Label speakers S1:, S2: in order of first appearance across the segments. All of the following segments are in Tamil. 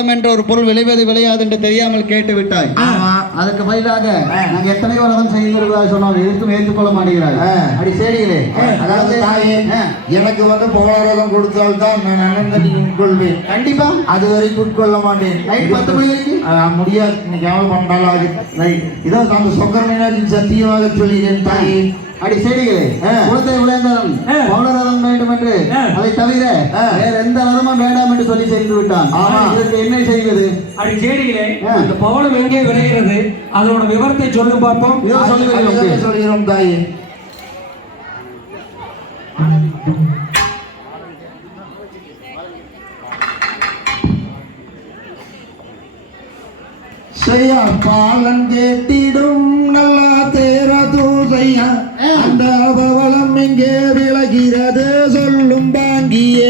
S1: பவளம் என்ற ஒரு பொருள் விளைவது விளையாது என்று தெரியாமல் கேட்டு விட்டாய். அதுக்கு பதிலாக. நாங்க எத்தனையோ ரதம் செய்கிறதா சொன்னோம். எதுக்கும் ஏற்றுக்கொள்ள மாட்டேங்கிறாய்.
S2: ஆ.
S1: அடி சரிங்களே
S2: அதாவது. எனக்கு வந்து பவளரதம் கொடுத்தால் தான் நான் தண்ணி உட்கொள்வேன்.
S1: கண்டிப்பா.
S2: அது வரைக்கும் உட்கொள்ள மாட்டேன்.
S1: நைட் பத்து மணி வரைக்கும்?
S2: முடியாது. இன்னைக்கு எவ்வளவு பண்ணாலும் ஆகுது ரைட். இதோ அந்த சொக்கர மீனாட்சி சத்தியமாக சொல்கிறேன் தாயே.
S1: அடி செடிகளே. குழந்தை. பவுள ரதம் வேண்டும் என்று. அதை தவிர. வேற எந்த ரதமும் வேண்டாம் என்று சொல்லி சென்று விட்டான்
S2: ஆமா.
S1: இதற்கு என்ன செய்வது
S3: அடி சேடிகளே. இந்த பவளம் எங்கே விளைகிறது அதோட விவரத்தை பார்ப்போம்
S1: சொல்லி வருகிறோம்.
S2: சொல்கிறோம் தாயே செய்யா பாலன் கேட்டிடும் எங்கே விளைகிறது சொல்லும் பாங்கியே.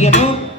S2: you know.